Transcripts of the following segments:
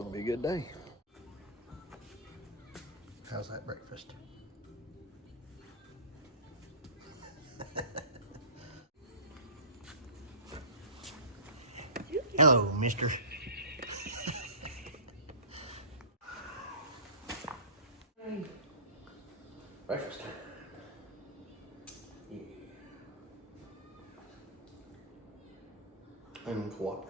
Gonna be a good day. How's that breakfast? Hello, mister. Breakfast time. Yeah. I'm cooperative.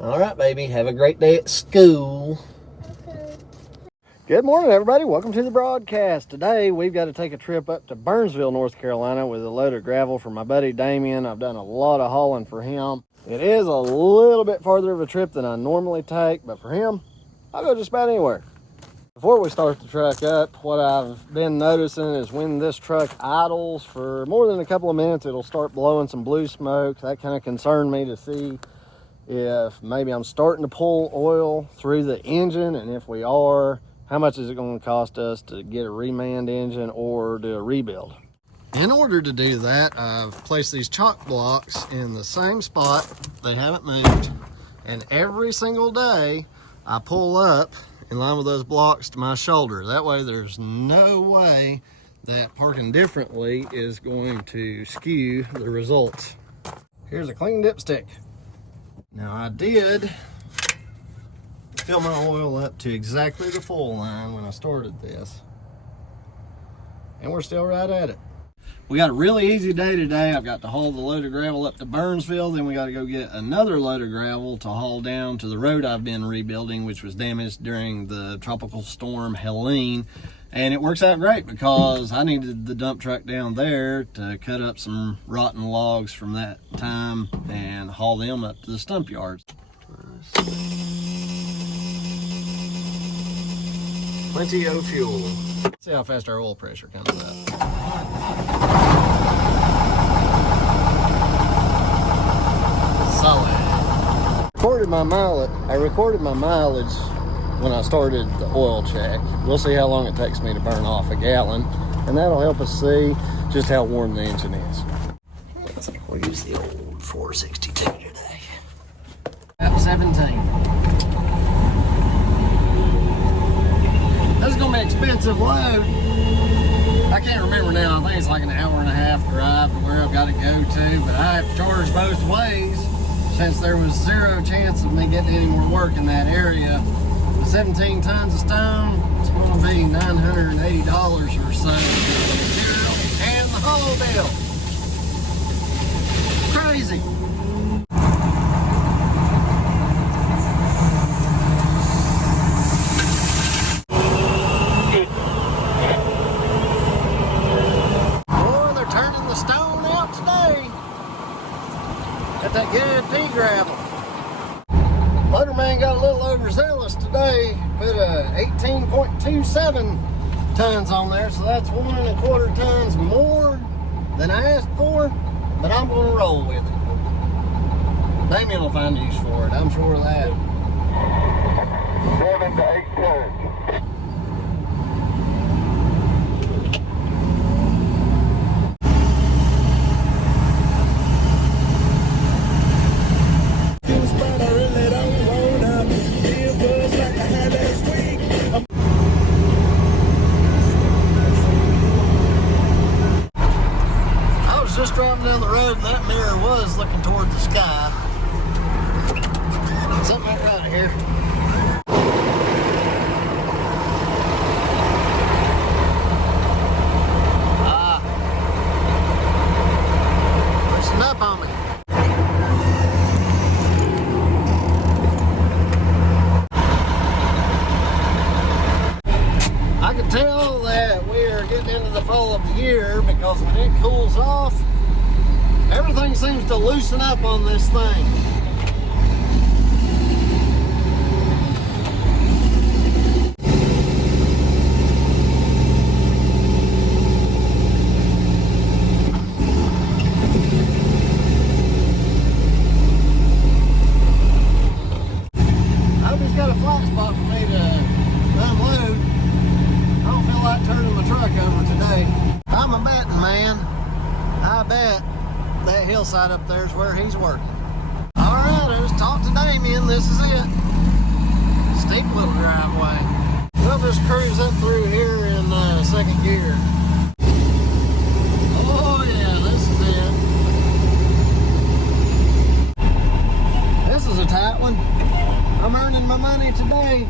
All right, baby. Have a great day at school. Okay. Good morning, everybody. Welcome to the broadcast. Today, we've got to take a trip up to Burnsville, North Carolina with a load of gravel for my buddy Damien. I've done a lot of hauling for him. It is a little bit farther of a trip than I normally take, but for him, I'll go just about anywhere. Before we start the truck up, what I've been noticing is when this truck idles for more than a couple of minutes, it'll start blowing some blue smoke. That kind of concerned me to see if maybe I'm starting to pull oil through the engine, and if we are, how much is it going to cost us to get a reman engine or do a rebuild? In order to do that, I've placed these chock blocks in the same spot. They haven't moved, and every single day I pull up in line with those blocks to my shoulder. That way there's no way that parking differently is going to skew the results. Here's a clean dipstick. Now I did fill my oil up to exactly the full line when I started this, and we're still right at it. We got a really easy day today. I've got to haul the load of gravel up to Burnsville, then we got to go get another load of gravel to haul down to the road I've been rebuilding, which was damaged during the tropical storm Helene. And it works out great because I needed the dump truck down there to cut up some rotten logs from that time and haul them up to the stump yards. Plenty of fuel. Let's see how fast our oil pressure comes up. Solid. I recorded my mileage when I started the oil check. We'll see how long it takes me to burn off a gallon, and that'll help us see just how warm the engine is. Looks like we'll use the old 462 today. Lap 17. This is gonna be an expensive load. I can't remember now. I think it's like an hour and a half drive to where I've got to go to, but I have to charge both ways since there was zero chance of me getting any more work in that area. 17 tons of stone, it's going to be $980 or so and the whole deal. Crazy. Boy, they're turning the stone out today. Got that good pea gravel. Loader man got a little overzealous today, put a 18.27 tons on there, so that's 1.25 tons more than I asked for, but I'm going to roll with it. Damien will find use for it, I'm sure of that. 7 to 8 tons. Just driving down the road and that mirror was looking toward the sky. Something ain't right here. Listen up on me. I can tell that we are getting into the fall of the year because when it cools off, everything seems to loosen up on this thing. I hope he's got a flat spot for me to unload. I don't feel like turning my truck over today. I'm a betting man. I bet that hillside up there is where he's working. All right. just talked to Damien. This is it. Steep little driveway. We'll just cruise up through here in second gear. Oh yeah, this is it. This is a tight one. I'm earning my money today.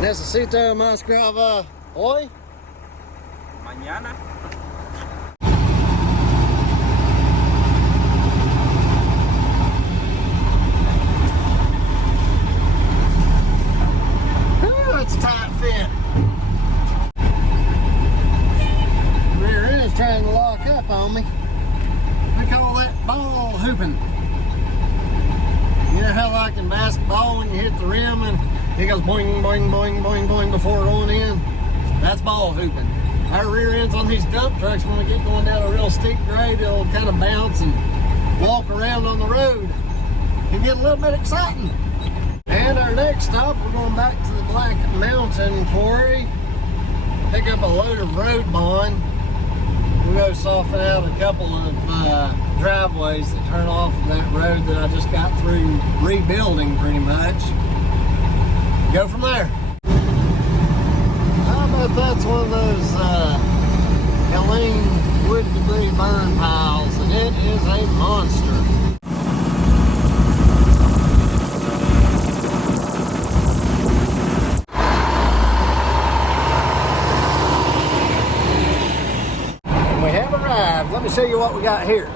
Necesito más grava hoy. Mañana. Ooh, it's a tight fit. Rear end is trying to lock up on me. We call that ball hooping. You know how like in basketball when you hit the rim and it goes boing, boing, boing, boing, boing before going in? That's ball hooping. Our rear ends on these dump trucks, when we get going down a real steep grade, it'll kind of bounce and walk around on the road. It can get a little bit exciting. And our next stop, we're going back to the Black Mountain Quarry. Pick up a load of road bond. We'll go soften out a couple of driveways that turn off of that road that I just got through rebuilding pretty much. Go from there. I bet that's one of those Helene wood debris burn piles, and it is a monster. And we have arrived. Let me show you what we got here.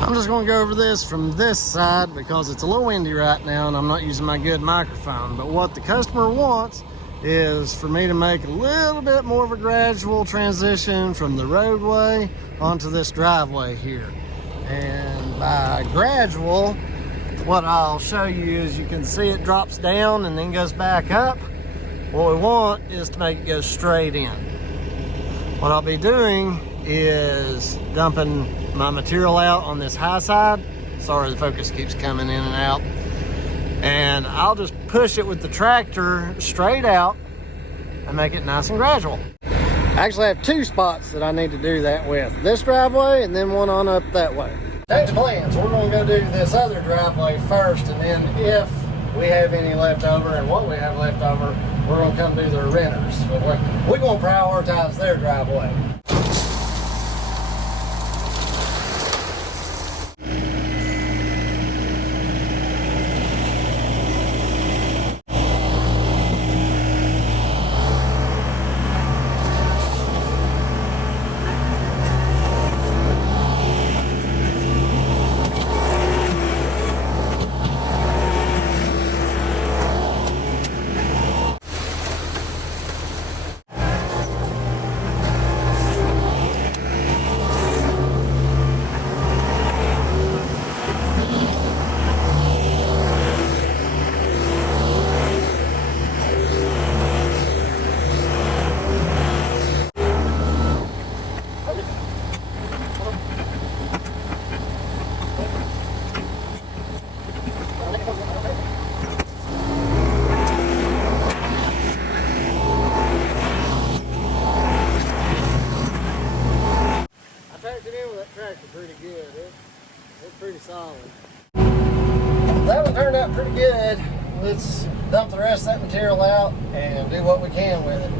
I'm just going to go over this from this side because it's a little windy right now and I'm not using my good microphone. But what the customer wants is for me to make a little bit more of a gradual transition from the roadway onto this driveway here. And by gradual, what I'll show you is you can see it drops down and then goes back up. What we want is to make it go straight in. What I'll be doing is dumping my material out on this high side. Sorry, the focus keeps coming in and out. And I'll just push it with the tractor straight out and make it nice and gradual. I actually have two spots that I need to do that with. This driveway and then one on up that way. Change of plans. We're going to go do this other driveway first, and then if we have any left over and what we have left over, we're going to come do the renters. We're going to prioritize their driveway. Pretty good. It's pretty solid. That one turned out pretty good. Let's dump the rest of that material out and do what we can with it.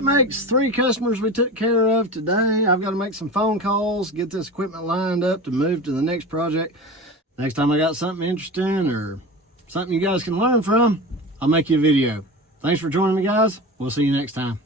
that makes 3 customers we took care of today. I've got to make some phone calls, get this equipment lined up to move to the next project. Next time I got something interesting or something you guys can learn from, I'll make you a video. Thanks for joining me, guys. We'll see you next time.